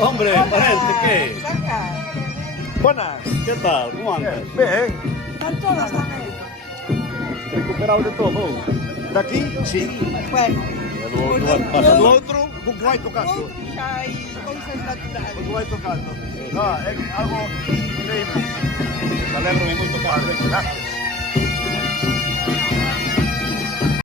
Hombre, Hola, pariente, ¿qué? Saca. Buenas. ¿Qué tal? ¿Cómo andas? Bien. Están todas también. ¿Recuperado de todo? Daqui, sí. Bueno, Pasa Do todo. outro, con que vai tocando. outro xa hai cousas Con naturales. que vai tocando. No, é algo increíble. Alegro-me moito, Carlos. Gracias.